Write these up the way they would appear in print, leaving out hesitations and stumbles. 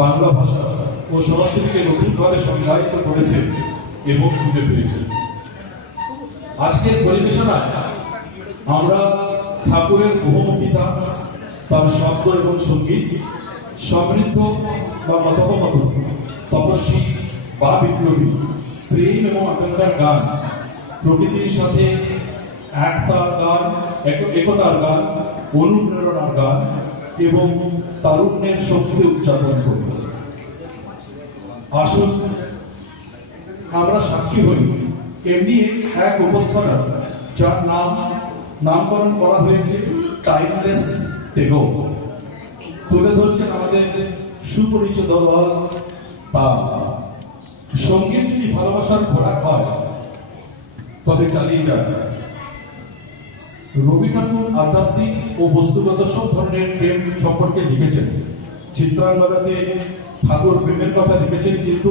বাংলা ভাষা ও সংস্কৃতিকে নতুনভাবে সংজ্ঞায়িত করেছে এবং খুঁজে পেয়েছে। আজকের পরিবেশনায় আমরা ঠাকুরের বহুমুখিতা, তার শব্দ এবং সঙ্গীত, সমৃদ্ধ বা মতপমত, তপস্বী বা বিপ্লবী, প্রেম এবং আকাঙ্ক্ষার গান, প্রকৃতির সাথে একতার গান, একতার গান, অনুপ্রেরণার গান এবং তারুণ্যের শক্তি উদযাপন করি। আসুন আমরা সাক্ষী হই এমনি এক উপস্থাপনা যার নামকরণ করা হয়েছে টাইমলেস টেগো। তুলে ধরছেন আমাদের সুপরিচিত দল পা। সঙ্গীত যদি ভালোবাসার খোরাক হয় তবে চালিয়ে যান। রবি ঠাকুর আধ্যাত্মিক ও বস্তুগত সব ধরনের প্রেম সম্পর্কে লিখেছেন। চিত্রাঙ্গদাতে ঠাকুর প্রেমের কথা লিখেছেন, কিন্তু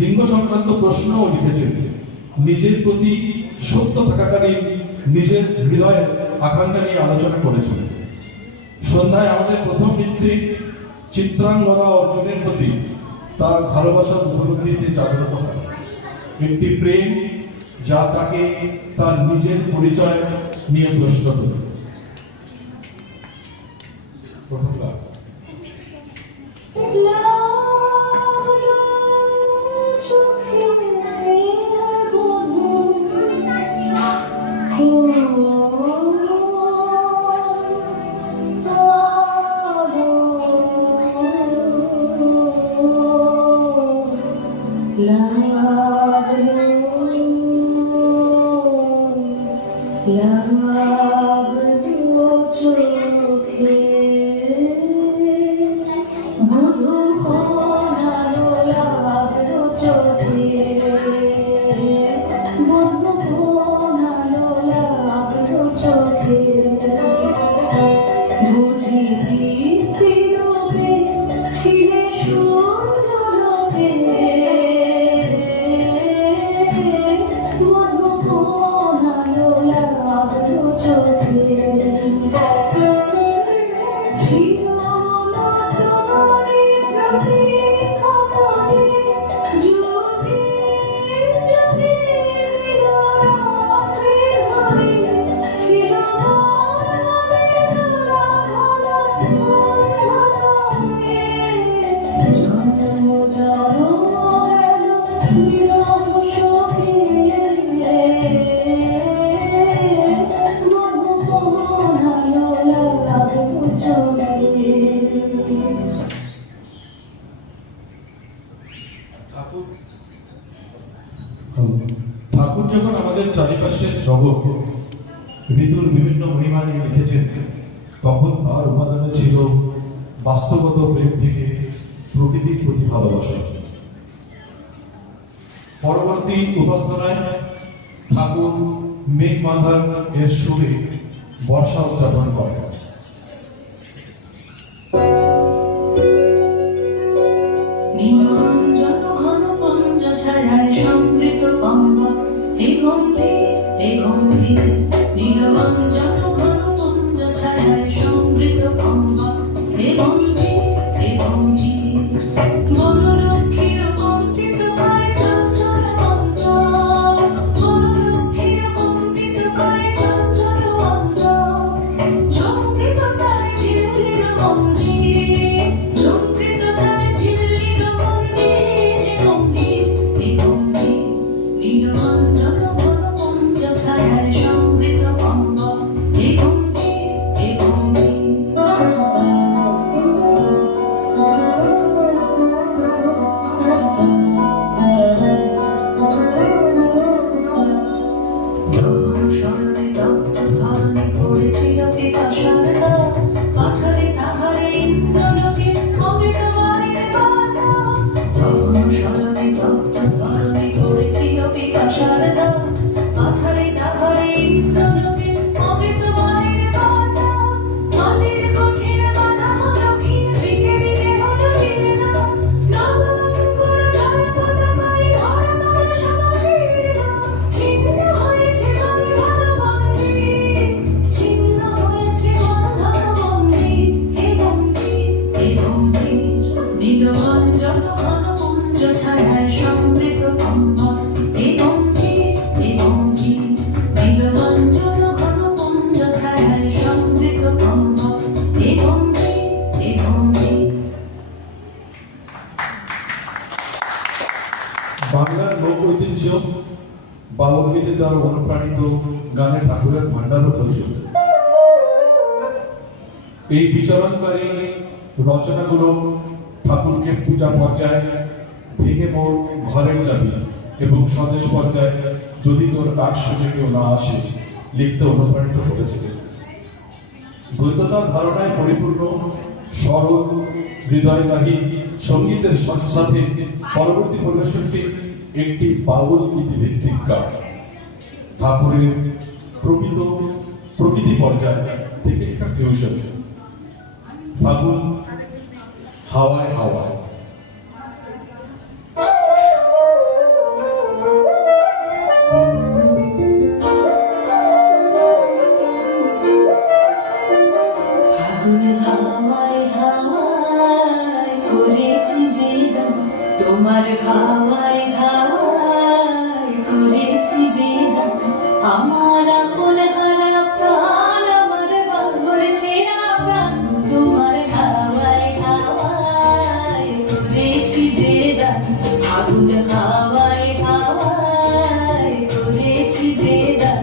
লিঙ্গ সংক্রান্ত প্রশ্নও লিখেছেন। নিজের প্রতি সত্য থাকাকালীন নিজের হৃদয়ের আকাঙ্ক্ষা নিয়ে আলোচনা করেছেন। সন্ধ্যায় আমাদের প্রথম নেত্রী চিত্রাঙ্গদা অর্জুনের প্রতি তার ভালোবাসার উপলব্ধিতে জাগ্রত হয়। একটি প্রেম যা তাকে তার নিজের পরিচয় নিয়ে প্রশ্ন করে। প্রথমবার ঠাকুর যখন আমাদের চারিপাশের জগৎ ঋতুর বিভিন্ন মহিমা নিয়ে লিখেছেন, তখন তার উপাদানে ছিল বাস্তবত প্রেম থেকে প্রকৃতির প্রতি ভালোবাসা। পরবর্তী উপাসনায় ঠাকুর মেঘ বাঁধার এর সুরে বর্ষা উদযাপন করেন। দ্বারা অনুপ্রাণিত গানে ঠাকুরের ভান্ডারও প্রচুর। এই বিচরণকারী রচনাগুলো ঠাকুরকে পূজা পর্যায়ে ভেঙে মোর ঘরের চাবি এবং স্বদেশ পর্যায়ে যদি তোর ডাক শুনে কেউ না আসে লিখতে অনুপ্রাণিত করেছিলেন। দ্বৈততার ধারণায় পরিপূর্ণ সরল হৃদয়বাহী সঙ্গীতের সাথে পরবর্তী পরিবেশনটি একটি বাউল গীতিভিত্তিক গান। ঠাকুরের প্রকৃতি পর্যায় থেকে একটা ফিউশন। ফাগুন হাওয়ায় হাওয়ায়। তোমার হাওয়ায় হাওয়ায় করেছি যে দান, আমার আপন হারা প্রাণ, আমার বাঁধর ছেঁড়া প্রাণ। তোমার হাওয়ায় হাওয়ায় করেছি যে দান, আগুন হাওয়ায় হাওয়ায় করেছি যে দান,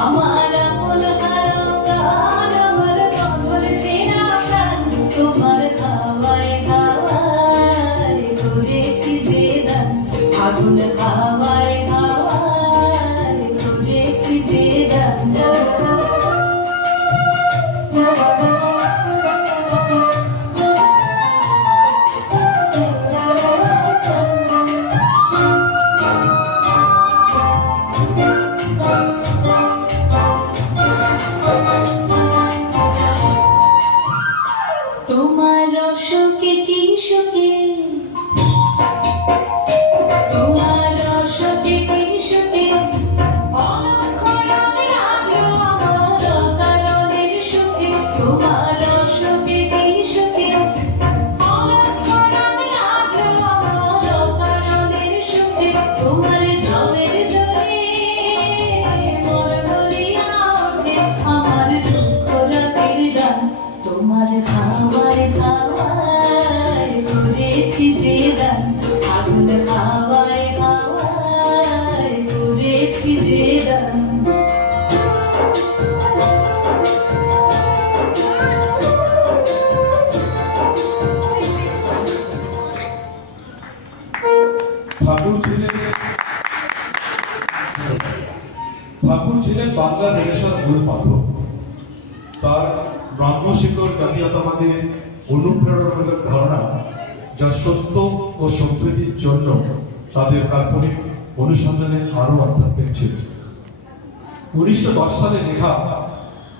আমার আপন হারা প্রাণ, আমার বাঁধর ছেঁড়া প্রাণ। তোমার হাওয়ায় হাওয়ায় করেছি যে দান, আগুন হাওয়ায় হাওয়ায় করেছি যে দান। তোমার রসকে কি সুখে, তোমার রসকে কি সুখে, অনক্ষরণে লাগলো আমার অকারণের সুখে। তোমার রসকে কি সুখে, অনক্ষরণে লাগলো আমার অকারণের সুখে। তোমার ঝড়ের দোলে মোর বলিয়া ওঠে আমার দুঃখ রাতের গান। তোমার হাওয়ায় হাওয়ায় করেছি যে দান, আগুন হাওয়ায় হাওয়ায় করেছি যে দান। ঠাকুর ছিলেন বাংলা রেনেসাঁর মূল পাঠক। তার ব্রাহ্মশিকর জাতীয়তাবাদের অনুপ্রেরণামূলক ধারণা, যা সত্য ও সম্প্রীতির জন্য তাদের কাল্পনিক অনুসন্ধানে আরো আধ্যাত্মিক ছিল। 1910 সালে লেখা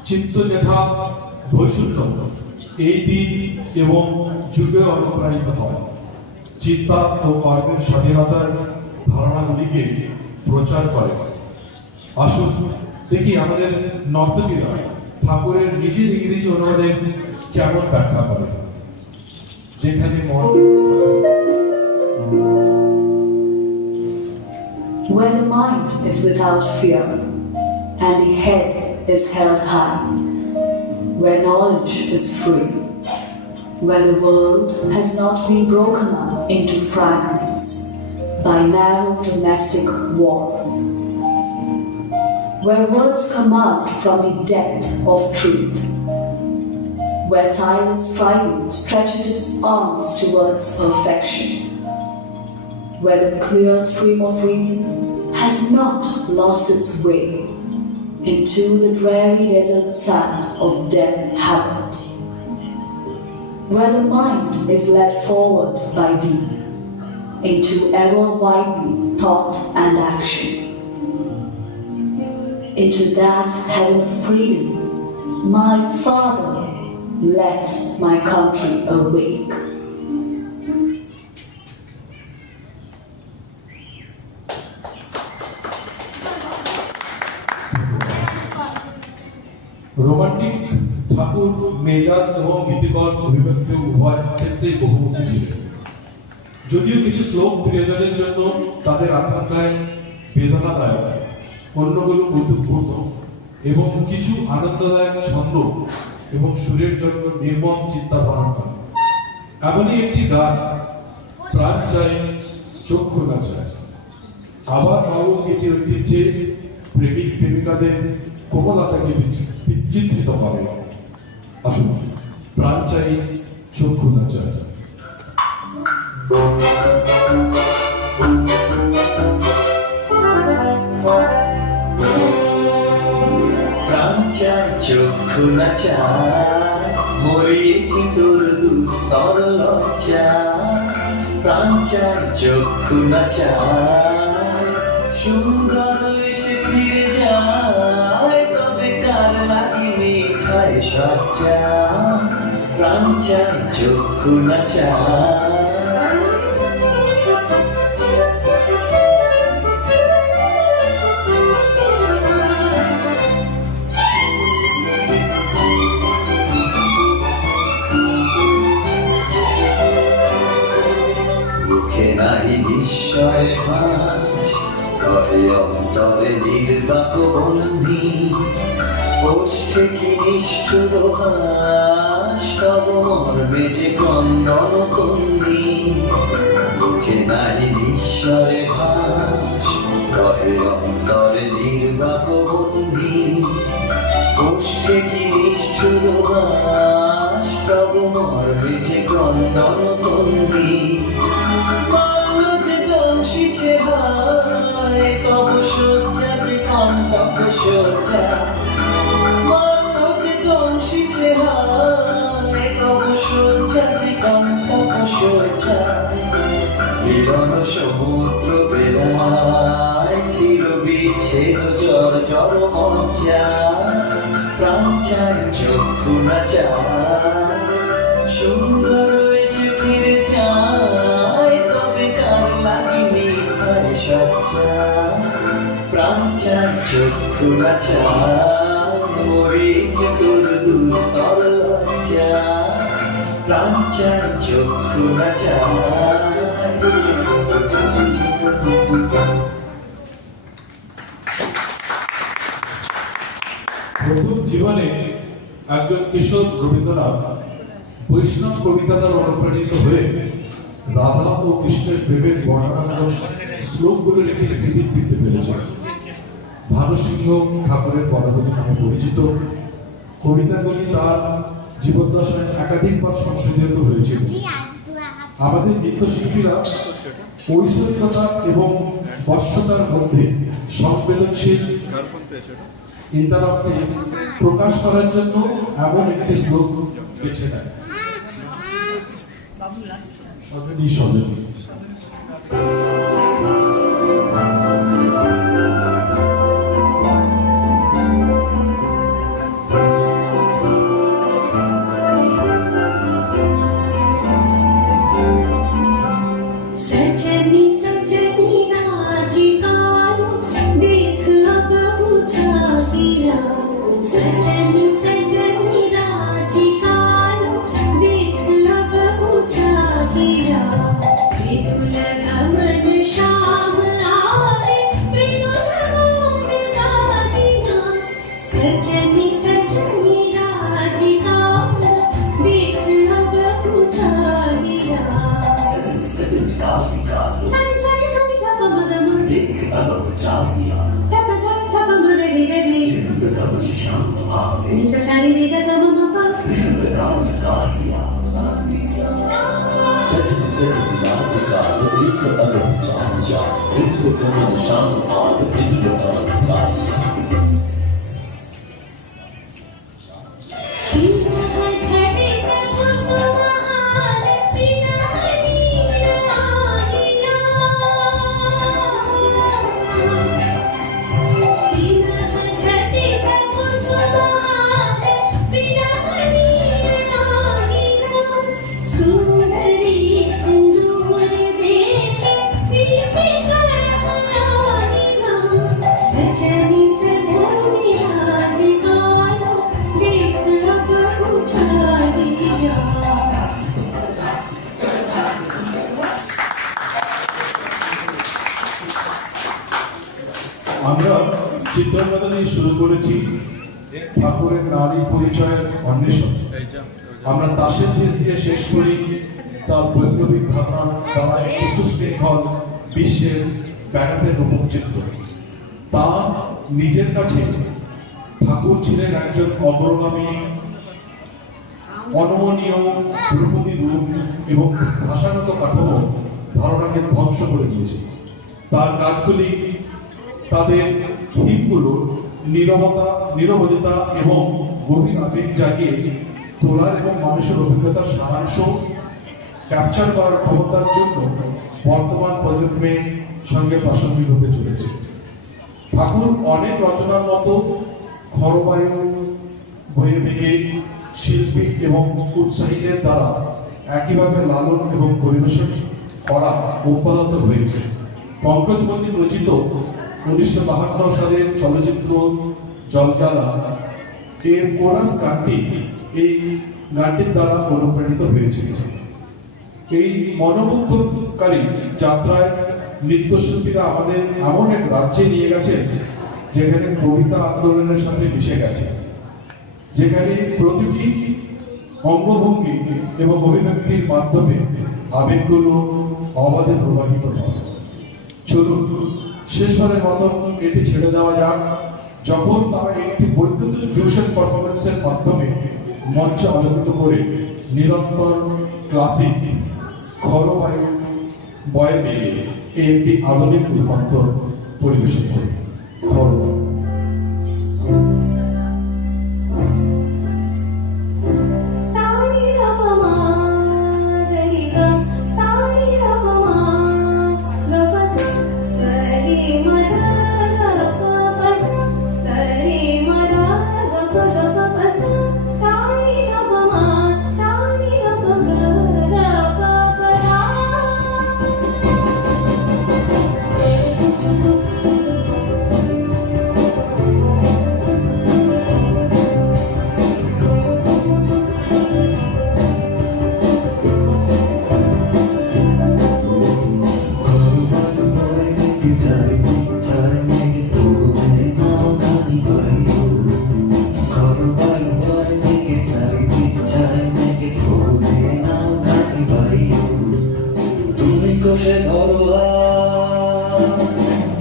চিত্ত জেঠা বৈশূন্য এই দিন এবং যুগে অনুপ্রাণিত হয়। চিন্তা ও কর্মের স্বাধীনতার ধারণাগুলিকে প্রচার করে। আসুন দেখি আমাদের নর্তকীরা ঠাকুরের নিজের ইংরেজি অনুবাদে কেমন ব্যাখ্যা করে। যেখানে Where the mind is without fear and the head is held high, where knowledge is free, where the world has not been broken up into fragments by narrow domestic walls, where words come out from the depth of truth, where tireless striving stretches its arms towards perfection, where the clear stream of reason has not lost its way into the dreary desert sand of dead habit, where the mind is led forward by thee into ever-widening thought and action, into that heaven of freedom, my Father, let my country awake. Romantic Thakur মেজাজ এবং গীতিকর অভিব্যক্তি উভয় ক্ষেত্রেই বহুমুখী ছিলেন। যদিও কিছু শ্লোক প্রিয়জনের জন্য তাদের আকাঙ্ক্ষায় বেদনাদায়ক, অন্যগুলো কৌতুকপূর্ণ এবং কিছু আনন্দদায়ক ছন্দ এবং সুরের জন্য নির্মম চিন্তা ধারণ করে। এমনই একটি গান, প্রাণ চাই চক্ষু না চায়। আবার বাউল গীতির ঐতিহ্যে প্রেমিক প্রেমিকাদের কোমলতাকে বিচিত্রিত করে। আসুন, প্রাণ চাই, চক্ষু না চাই। প্রাণ চাই, চক্ষু না চাই, মরিয়ে কি তোর দুস্তর লজ্জা। প্রাণ চাই, চক্ষু না চাই, সুন্দর এসে ফিরে যায়, তবে কার লাগি মিঠাই সজ্জা। প্রাণ চাই, চক্ষু না চাই। মুখে নাই নিশ্চয় ভাস, কহে অন্তরে নির্বাক বন্ধি। ওষ্ঠে কি নিষ্ঠুর হাস, তব মর্মে যে ক্রন্দন তন্নি। মুখে নাই নিশ্চয় ভাস, কহে অন্তরে নির্বাক বন্ধি। ওষ্ঠে কি নিষ্ঠুর হাস, তব মর্মে যে ক্রন্দন তন্নি। যে দংশিছে হায়, তব সজ্জা যে কণ্টক সজ্জা। যে দংশিছে হায়, তব সজ্জা যে কণ্টক সজ্জা। মিলন সমুদ্র বেলায়, চির বিচ্ছেদ জর জর মজ্জা। প্রাণ চাই, চক্ষু না চাই, সুন্দর এসে ফিরে যায়, তবে কার লাগি মিঠাই সজ্জা। প্রাণ চাই, চক্ষু না চাই, মরিতে তোর দুস্তর লজ্জা। প্রাণ চাই, চক্ষু না চাই। প্রথম জীবনে একজন কিশোর রবীন্দ্রনাথ বৈষ্ণব কবিতা দ্বারা অনুপ্রাণিত হয়ে রাধা ও কৃষ্ণের প্রেমের বর্ণনামূলক শ্লোকগুলোর একটি সিরিজ লিখতে পেরেছেন। ভানুসিংহ ঠাকুরের পদাবলী নামে পরিচিত কবিতাগুলি তার জীবদ্দশায় একাধিকবার সংশোধিত হয়েছিল। আমাদের নৃত্যশিল্পীরা ঐশ্বরিকতা এবং বর্ষতার মধ্যে সংবেদনশীল ইন্টারাপ্টে প্রকাশ করার জন্য এমন একটি শ্লোক বেছে নেয়। সজনী সজনী सजनी सजनी राधिका देख अब ऊंचा गिरा। सजनी सजनी राधिका देख अब ऊंचा गिरा। बिपुल गमन श्याम आए, प्रेम गादिना। सजनी सजनी राधिका देख अब ऊंचा गिरा। আমরা চিত্রকথা দিয়ে শুরু করেছি ঠাকুরের নারী পরিচয়ের অন্বেষণ। আমরা তাসের দেশ দিয়ে শেষ করি তার বৈপ্লবিক ভাবনা দ্বারা একটি সুশৃঙ্খল বিশ্বের ব্যাঘাতের রূপচিত্র। তার নিজের কাছে ঠাকুর ছিলেন একজন অগ্রগামী, অনমনীয় ধ্রুপদী রূপ এবং ভাষাগত কাঠামো ধারণাকে ধ্বংস করে দিয়েছে। তার কাজগুলি তাদের থিমগুলো নীরবতা এবং গভীর আবেগ জাগিয়ে তোলার এবং মানুষের অভিজ্ঞতার সারাংশ ক্যাপচার করার ক্ষমতার জন্য বর্তমান প্রজন্মের সঙ্গে প্রাসঙ্গিক হতে চলেছে। ঠাকুর অনেক রচনার মতো খরবায়ু বয়ে ভেঙে শিল্পী এবং উৎসাহীদের দ্বারা একইভাবে লালন এবং পরিবেশন করা অব্যাহত রয়েছে। পঙ্কজ মন্দির রচিত 1952 সালের চলচ্চিত্র জলজ্বালা এর কোরাস গানটি এই গানটির দ্বারা অনুপ্রাণিত হয়েছিল। এই মনোমুগ্ধকারী যাত্রায় নৃত্যশিল্পীরা আমাদের এমন এক রাজ্যে নিয়ে গেছে যেখানে কবিতা আন্দোলনের সাথে মিশে গেছে, যেখানে প্রতিটি অঙ্গভঙ্গি এবং অভিব্যক্তির মাধ্যমে আবেগগুলো অবাধে প্রবাহিত হয়। চলুন শেষবারের মতন এটি ছেড়ে দেওয়া যাক, যখন তারা একটি বৈদ্যুতিক ফিউশন পারফরমেন্সের মাধ্যমে মঞ্চ আলোকিত করে নিরন্তর ক্লাসিক খরবায়ু বয়ে বেগে একটি আধুনিক রূপান্তর পরিবেশন করে। খরবায়ু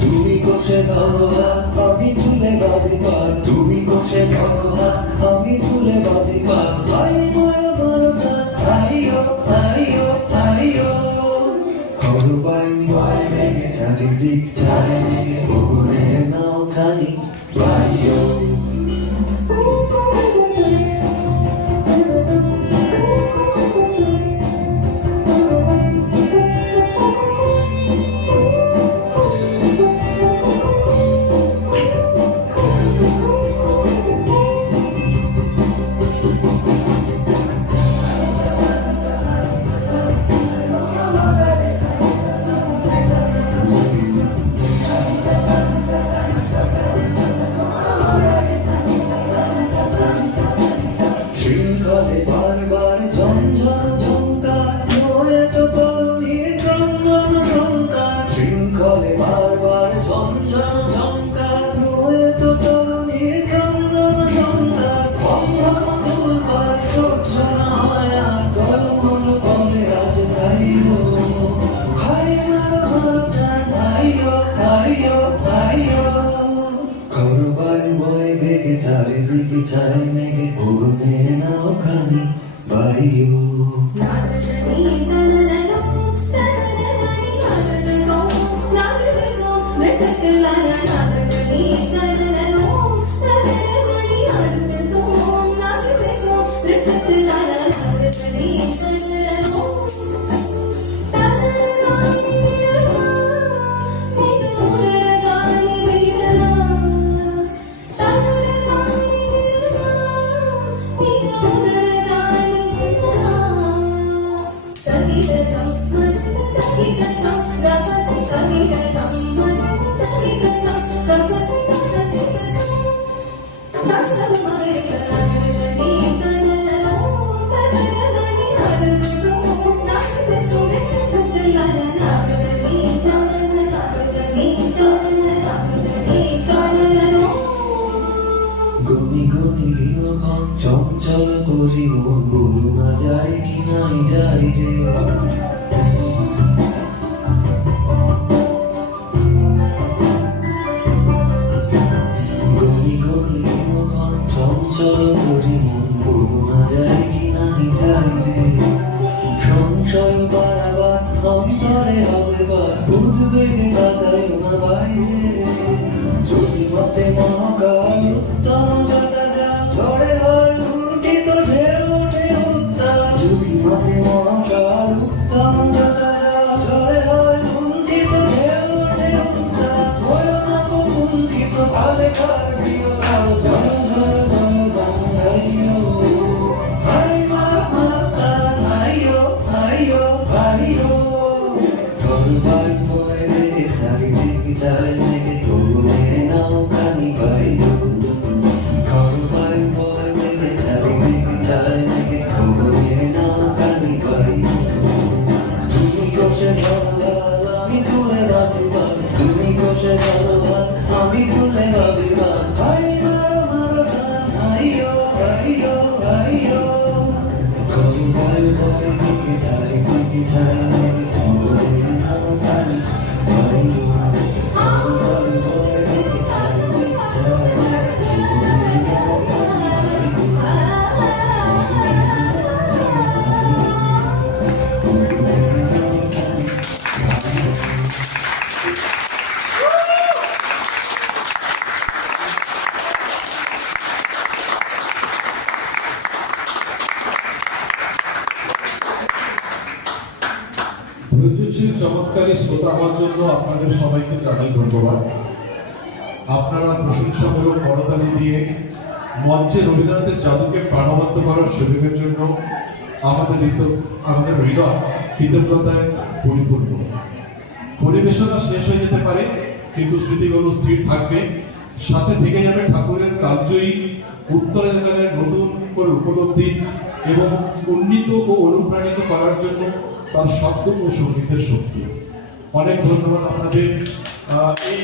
তুমি কোষে ধরো আমি তুলে বাঁধি পার, তুমি কোষে ধরো আমি তুলে বাঁধি পার। ভাই মার মার আইও আইও আইও, খরবায়ু বয় ভেঙে চারিদিক ছাড়ে ভেঙে বগুনে নাও খানি ভাইও। শৃঙ্খলে বারবার ঝঞ্ঝন ঝঙ্কার, নয় তো তরুণীর ক্রন্দন ঝঙ্কার। শৃঙ্খলে বারবার ঝঞ্ঝন ঝঙ্কার, নয় তো তরুণীর ক্রন্দন ঝঙ্কার। বন্ধন দুর্বার সহ্য না হয় আর, তলমল বলে আজ তাইও। হাই মারো মারো প্রাণ আইও আইও আইও, খরবায়ু বয়ে বেগে চারিদিকে ছায় মেঘে ভুগনে নাও খানি ভাইও। গনি গনি দিনক্ষণ চঞ্চল করি মন, বলু না যায় কি নাই যাই রে। বলুনা যায় কি নাহি যাই রে সংশয় বাড়াবার অন্তরে হবে বার উদ্বেগে তাকায় না বাইরে যদি মতে মহাকাল উত্তম জটা যা ঝড়ে হয় লুণ্ঠিত ঢেউ ওঠে উত্তাল যদি মতে মহাকাল উত্তম জটা যা ঝড়ে হয় লুণ্ঠিত ঢেউ ওঠে উত্তাল ভয় না কুণ্ঠিত আলে কার প্রিয় কাল জয় জয় জয় বাংলাইও হাই মা মাতা নাইও নাইও ভাইও তোর ভাই বলে রে চারিদিকে যায় মেঘে তবুয়ে নাও কানি ভাইও তোর ভাই বলে রে চারিদিকে যায় মেঘে তবুয়ে নাও কানি ভাইও তুমি কষে ধরো আমি তুলে বাঁধি পান তুমি কষে ধরো আমি তুলে বাঁধি পান হাই মারো মারো টান হাইও হাইও হাইও তোর ভাই বলে দিকে চারিদিকে যায় মেঘে তবুয়ে নাও কানি ভাইও তোর ভাই বলে দিকে চারিদিকে যায় মেঘে তবুয়ে নাও কানি ধৈর্যশীল চমৎকারী শ্রোতা হওয়ার জন্য আপনাদের সবাইকে জানাই ধন্যবাদ। আপনারা প্রশংসামূলক করতালি দিয়ে মঞ্চে রবীন্দ্রনাথের জাদুকে প্রাণবন্ত করার সুযোগের জন্য আমাদের হৃদয় কৃতজ্ঞতায় পরিপূর্ণ। পরিবেশনা শেষ হয়ে যেতে পারে কিন্তু স্মৃতিগুলো স্থির থাকবে, সাথে থেকে যাবে ঠাকুরের কালজয়ী উত্তরাধিকারের নতুন করে উপলব্ধি এবং উন্নীত ও অনুপ্রাণিত করার জন্য তার শব্দ ও সঙ্গীতের শক্তি। অনেক ধন্যবাদ আপনাদের। এই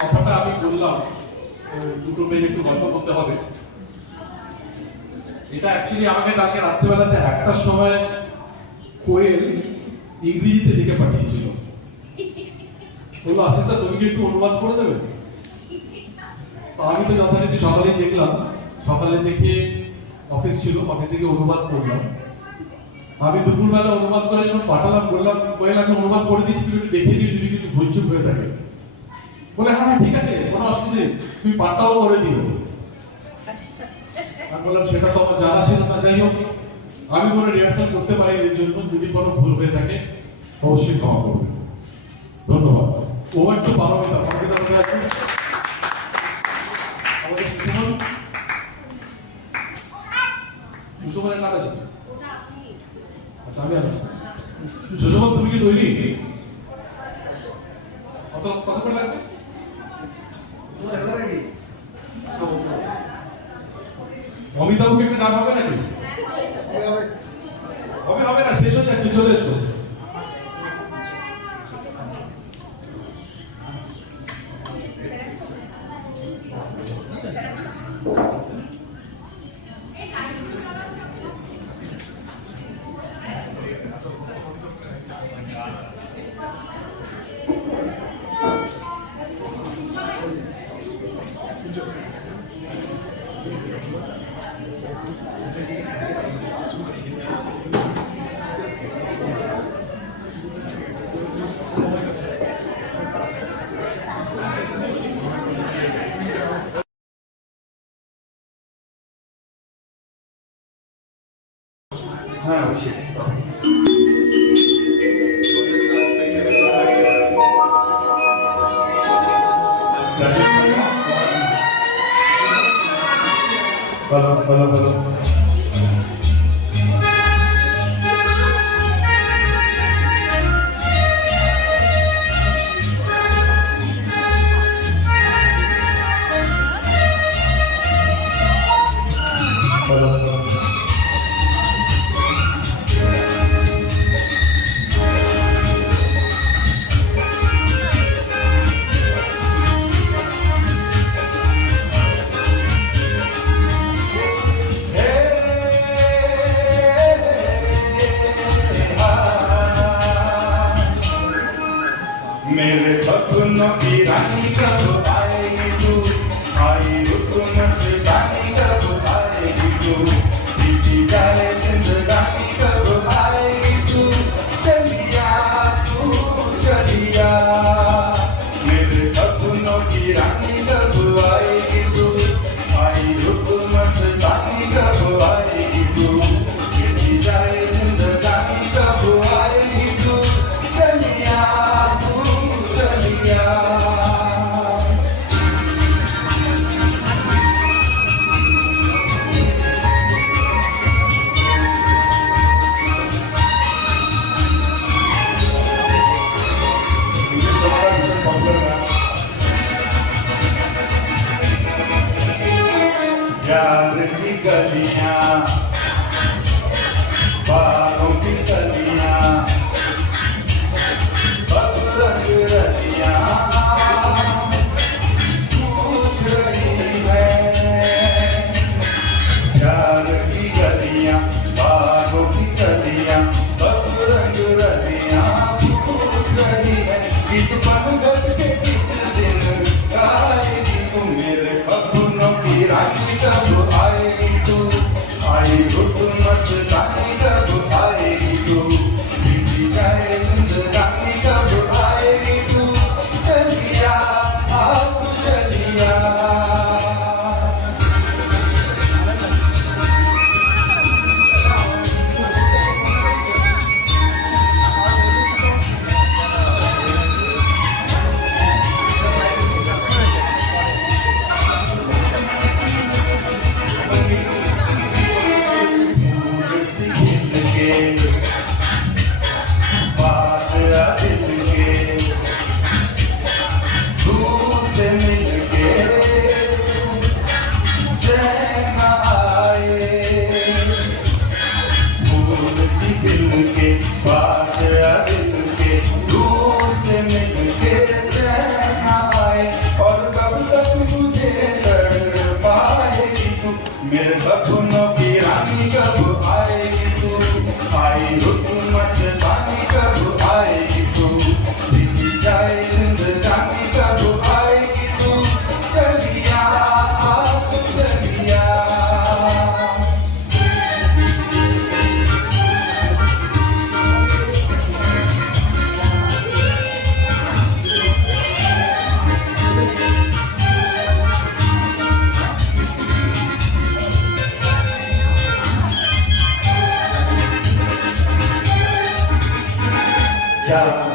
কথাটা আমি বললাম, দুটো মেয়ে একটু গল্প করতে হবে। এটা অ্যাকচুয়ালি আমাকে কালকে রাত্রিবেলাতে 1টার সময় কোয়েল ইংরেজিতে লিখে পাঠিয়েছিল, বললো আশিসদা তুমি কি একটু অনুবাদ করে দেবে? আমি তো যথারীতি সকালেই দেখলাম, সকালে দেখে অফিস ছিল, অফিসে গিয়ে অনুবাদ করলাম। আমি দুপুরবেলা অনুবাদ করে যখন পাঠালাম, বললাম কোয়েল আমি অনুবাদ করে দিচ্ছি, তুমি একটু দেখে দিও যদি কিছু ভুলচুক হয়ে থাকে। বলে হ্যাঁ ঠিক আছে, কোনো অসুবিধা নেই, তুমি পাঠটাও করে দিও। আমি বললাম সেটা তো আমার জানা ছিল না, যাই হোক আমি কোনো রিহার্সাল করতে পারি এর জন্য, যদি কোনো ভুল হয়ে থাকে অবশ্যই ক্ষমা করবেন। ধন্যবাদ। Over two Paromita. পারমিতা কোথায় আছে? আমাদের সুষমন, সুষমনের কাজ আছে। আচ্ছা আমি আসছি। সুষমন তুমি কি তৈরি? কত করে লাগবে? অমিতাভকে একটা গান হবে নাকি? হবে না, শেষ হয়ে যাচ্ছে, চলে এসো। হ্যাঁ অবশ্যই। বলো বলো বলো। मेरे सपनों की रानी कब आएगी तू, आई रुक मस्तानी कब प्यार की गलियां बागों की गलियां सब रंग रलियां पूछ रही है प्यार की गलियां बागों की गलियां सब रंग रलियां पूछ रही है गीत बन के किस दिन गाएगी तू मेरे सपनों की रानी कब आएगी तू आई रुत मस्तानी कब आएगी तू बीती जाए जिंदगानी कब आएगी तू चलिया आप चलिया पास दिल के दूर से मिलके चैन आए फूल सी दिल के पास दिल के दूर से मिलके चैन आए और कब तक मुझे कर पाएगी तू मेरे सपनों की रानी कब आएगी तू आई रुत मस्तानी कब आएगी तू बीती जाए जिंदगानी कब आएगी तू चलिया आप चलिया क्या